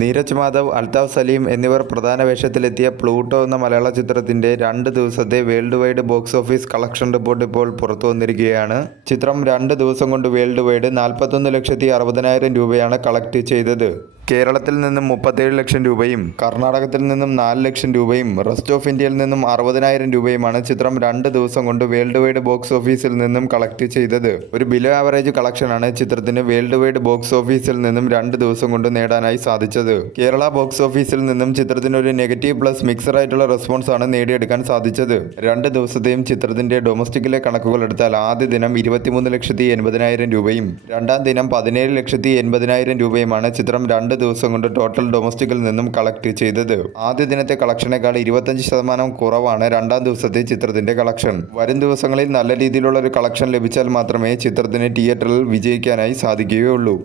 നീരജ് മാധവ്, അൽതാഫ് സലീം എന്നിവർ പ്രധാന വേഷത്തിലെത്തിയ പ്ലൂട്ടോ എന്ന മലയാള ചിത്രത്തിന്റെ 2 ദിവസത്തെ world wide box office collection report ഇപ്പോൾ പുറത്തു വന്നിരിക്കുകയാണ്. ചിത്രം 2 ദിവസം കൊണ്ട് വേൾഡ് വൈഡ് 41,60,000 രൂപയാണ് കളക്ട് ചെയ്തത്. കേരളത്തിൽ നിന്നും 37 ലക്ഷം രൂപയും കർണാടകത്തിൽ നിന്നും 4 ലക്ഷം രൂപയും റെസ്റ്റ് ഓഫ് ഇന്ത്യയിൽ നിന്നും 60,000 രൂപയുമാണ് ചിത്രം 2 ദിവസം കൊണ്ട് വേൾഡ് വൈഡ് ബോക്സ് ഓഫീസിൽ നിന്നും കളക്ട് ചെയ്തത്. ഒരു ബിലോ ആവറേജ് കളക്ഷനാണ് ചിത്രത്തിന് വേൾഡ് വൈഡ് ബോക്സ് ഓഫീസിൽ നിന്നും 2 ദിവസം കൊണ്ട് നേടാനായി സാധിച്ചത്. കേരള ബോക്സ് ഓഫീസിൽ നിന്നും ചിത്രത്തിന് ഒരു നെഗറ്റീവ് പ്ലസ് മിക്സർ ആയിട്ടുള്ള റെസ്പോൺസ് ആണ് നേടിയെടുക്കാൻ സാധിച്ചത്. 2 ദിവസത്തെയും ചിത്രത്തിന്റെ ഡൊമസ്റ്റിക്കിലെ കണക്കുകൾ എടുത്താൽ ആദ്യ ദിനം 23,80,000 രൂപയും രണ്ടാം ദിനം 17,80,000 രൂപയുമാണ് ചിത്രം 2 ദിവസം കൊണ്ട് ടോട്ടൽ ഡൊമസ്റ്റിക്കിൽ നിന്നും കളക്ട് ചെയ്തത്. ആദ്യ ദിനത്തെ കളക്ഷനേക്കാൾ 25% കുറവാണ് രണ്ടാം ദിവസത്തെ ചിത്രത്തിന്റെ കളക്ഷൻ. വരും ദിവസങ്ങളിൽ നല്ല രീതിയിലുള്ള ഒരു കളക്ഷൻ ലഭിച്ചാൽ മാത്രമേ ചിത്രത്തിന് തിയേറ്ററിൽ വിജയിക്കാനായി സാധിക്കുകയുള്ളൂ.